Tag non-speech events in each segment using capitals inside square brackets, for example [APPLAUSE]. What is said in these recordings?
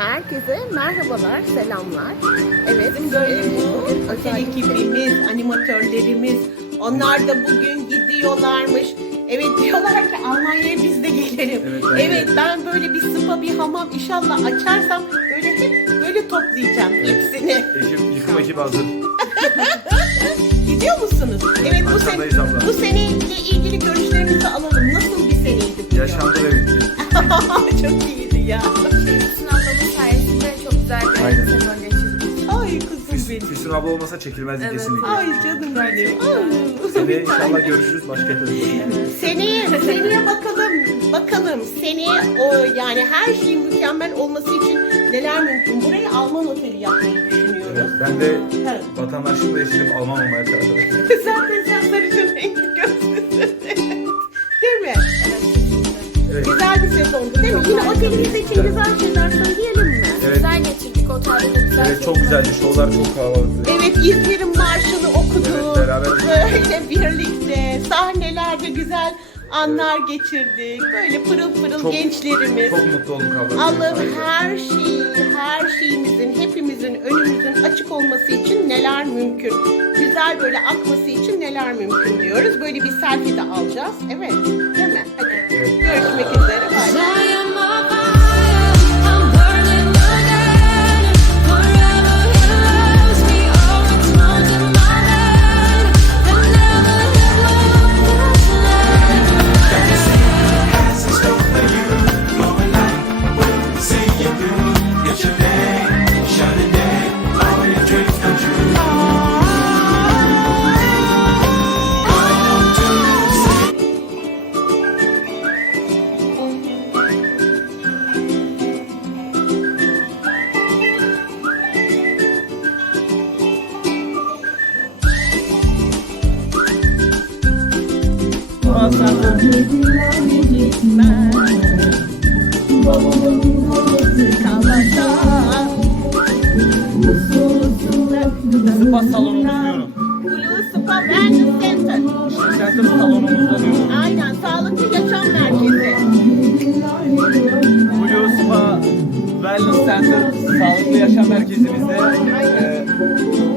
Herkese merhabalar, selamlar. Evet, Böyle e, bu bugün özel ekibimiz, animatörlerimiz, onlar da bugün gidiyorlarmış. Evet diyorlar ki Almanya'ya biz de gelelim. Evet, Evet, ben böyle bir spa, bir hamam inşallah açarsam böyle hep böyle toplayacağım hepsini. Ekip, yıkım ekibi hazır. [LAUGHS] Gidiyor musunuz? Evet bu sene bu seneyle ilgili görüşlerinizi alalım. Nasıl bir seneydi? Yaşandı ve bitti. [LAUGHS] Çok iyiydi abla olmasa çekilmezdi Evet. kesinlikle. Ay canım benim. Seneye bir tane. inşallah görüşürüz başka türlü. Seneye, seneye bakalım, bakalım. Seneye o yani her şeyin mükemmel olması için neler mümkün? Burayı Alman oteli yapmayı düşünüyoruz. Ben de Ha. vatandaşlıkla yaşayıp Alman olmaya karar verdim. Zaten [LAUGHS] sen sarışın renkli gözlüsün. [LAUGHS] Değil mi? Evet. Güzel bir sezondu değil mi? Yine otelimiz için güzel şeyler söyleyelim Evet çok güzeldi. Şovlar çok kalabalıktı. Evet İzmir'in marşını okuduk. Evet, beraber. Böyle birlikte sahnelerde güzel anlar geçirdik. Böyle pırıl pırıl Çok- gençlerimiz. Çok mutlu olduk abla. Allah'ım her şeyi, her şeyimizin, hepimizin önümüzün açık olması için neler mümkün? Güzel böyle akması için neler mümkün diyoruz. Böyle bir selfie de alacağız. Evet, değil mi? Hadi. Görüşmek üzere. Spa salonumuz diyorum. Blue Center. Center salonumuzda. Aynen, sağlıklı yaşam merkezi. Blue Spa Wellness Center sağlıklı yaşam merkezimizde e,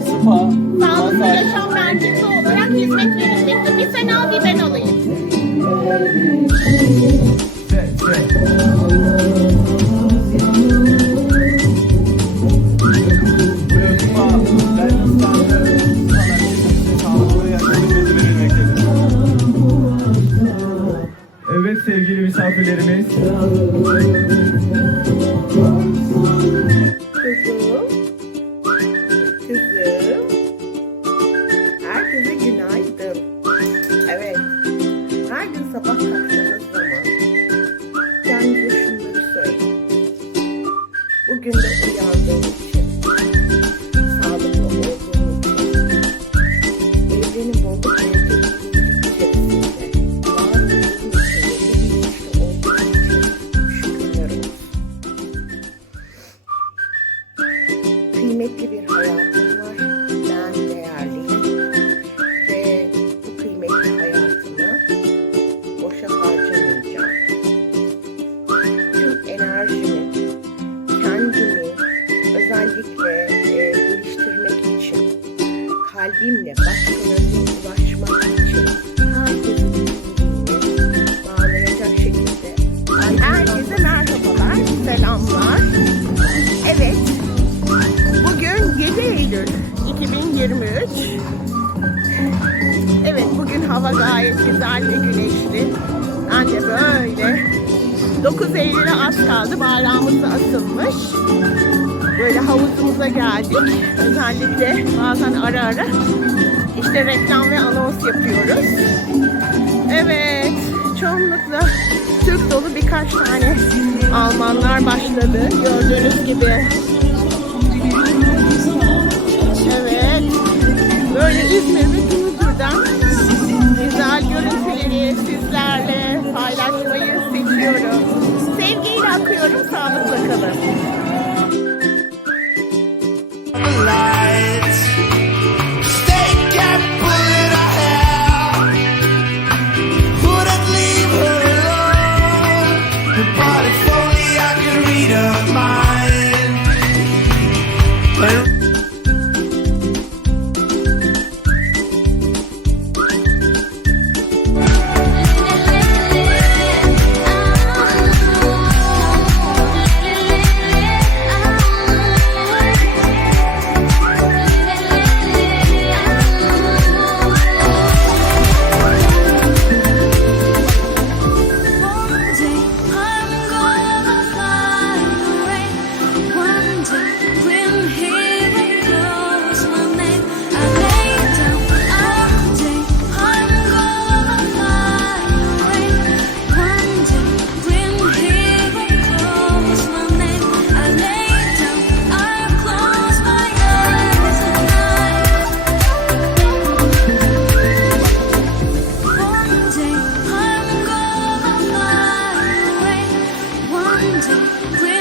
spa, Sağlıklı yaşam merkezi olarak hizmet verilmekte. Bir sen al, bir ben alayım. Check, check. Kalbimle başkalarına ulaşmak için selamlar. Evet, Bugün 7 Eylül 2023. Evet bugün hava gayet güzel ve güneşli. Ben böyle 9 Eylül'e az kaldı. Bayrağımız da asılmış. Böyle havuzumuza geldik. Özellikle bazen ara ara işte reklam ve anons yapıyoruz. Evet, çoğunlukla Türk dolu birkaç tane Almanlar başladı. Gördüğünüz gibi Evet. Böyle İzmir ve güzel görüntüleri sizlerle paylaşmayı seçiyorum. Sevgiyle akıyorum. Sağlıkla kalın. Please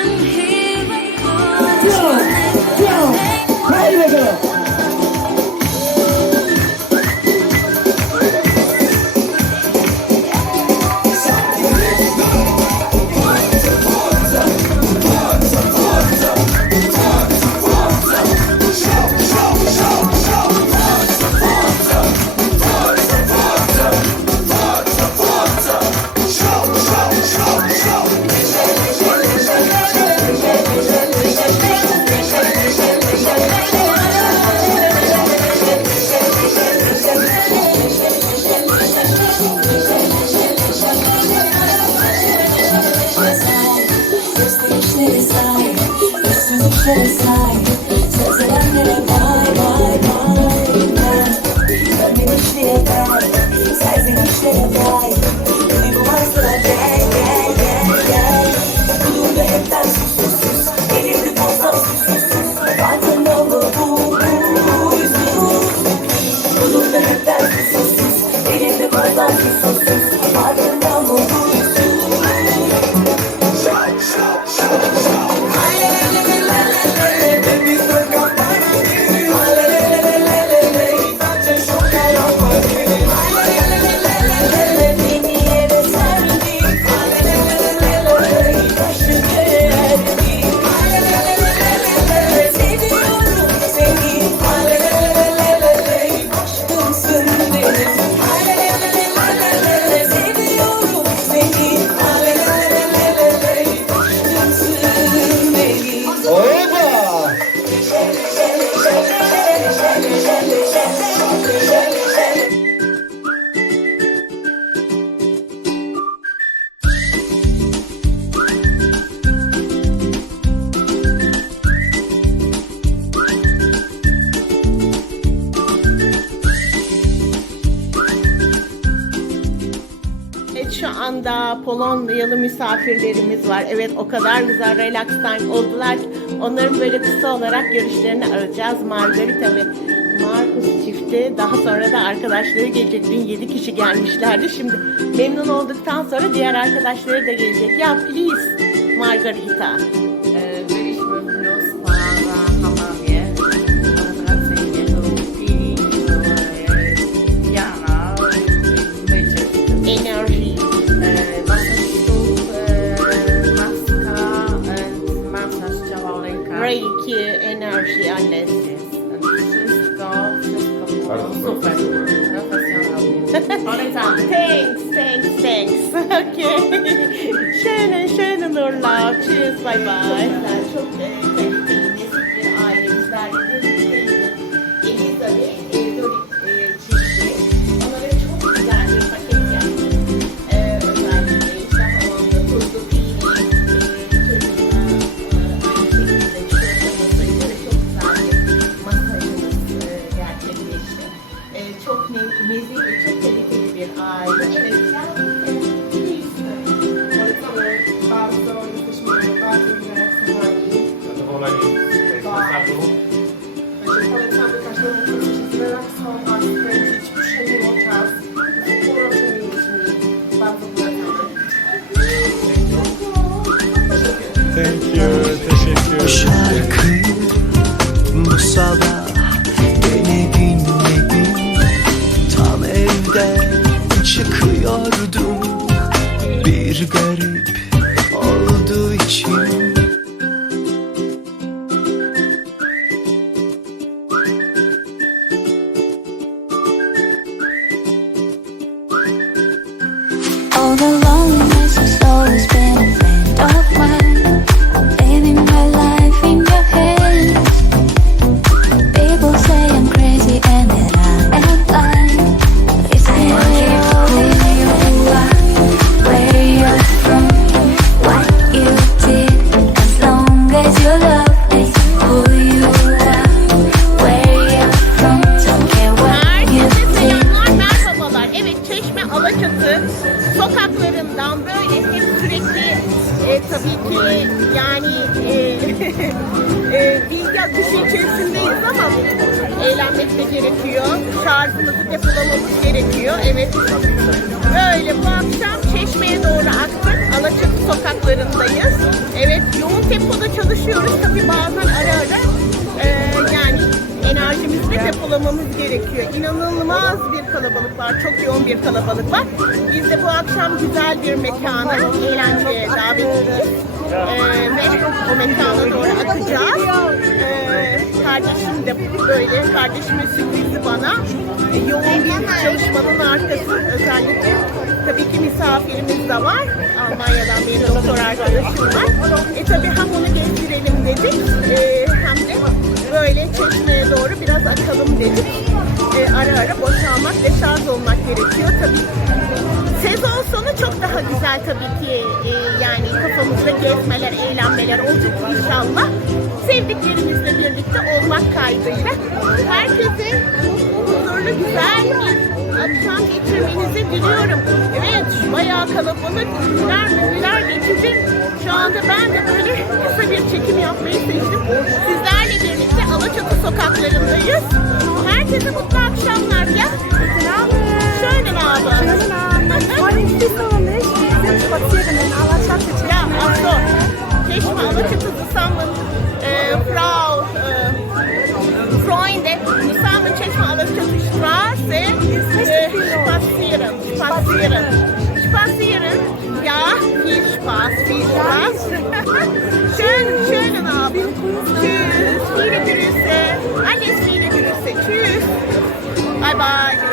şu anda Polonyalı misafirlerimiz var. Evet o kadar güzel relax time oldular onların böyle kısa olarak görüşlerini arayacağız. Margarita ve Marcus çifti. Daha sonra da arkadaşları gelecek. Dün 7 kişi gelmişlerdi. Şimdi memnun olduktan sonra diğer arkadaşları da gelecek. Ya please Margarita. Schönen Urlaub. Tschüss, bye bye. Çok e, kaliteli, nesil bir ailemizler. Birlikteydi. Elizabeth, e, e. Onlara çok güzel bir paket yaptı. E, özellikle işte hamamda tuzlu peynir, çocuğuna çok güzel bir masajımız gerçekleşti. Çok ne- nezih ve çok kaliteli bir aile. Evet, ya, şarkı bu sabah beni sokaklarından böyle hep sürekli e, tabii ki yani e, [LAUGHS] e, bilgi akışı içerisindeyiz ama eğlenmek de gerekiyor. Şarjımızı depolamamız gerekiyor. Evet, böyle bu akşam Çeşme'ye doğru aktık. Alaçatı sokaklarındayız. Evet, yoğun tempoda çalışıyoruz. Tabii bazen ara ara e, enerjimizi de depolamamız gerekiyor. İnanılmaz bir kalabalık var. Çok yoğun bir kalabalık var. Biz de bu akşam güzel bir mekana, eğlenceye davetliyiz. Ee, ve o mekana doğru akacağız. Ee, kardeşim de böyle, kardeşimin sürprizi bana. Ee, yoğun bir çalışmanın arkası özellikle tabii ki misafirimiz de var. Almanya'dan bir doktor arkadaşım var. E tabii hem onu gezdirelim dedik. Ee, Şarj olmak gerekiyor tabii. Sezon sonu çok daha güzel tabii ki e, yani kafamızda gezmeler, eğlenmeler olacak inşallah. Sevdiklerimizle birlikte olmak kaydıyla. Herkese huzurlu, güzel bir akşam geçirmenizi diliyorum. Evet, bayağı kalabalık, ünlüler, ünlüler geçici. Şu anda ben de böyle kısa bir çekim yapmayı seçtim. Sizlerle birlikte Alaçatı sokaklarındayız. Herkese mutlu spazieren, spazieren. Ja, viel Spaß, viel Spaß. Schön, schönen Abend. Tschüss, viele Grüße. Alles viele Grüße. Tschüss. Bye bye.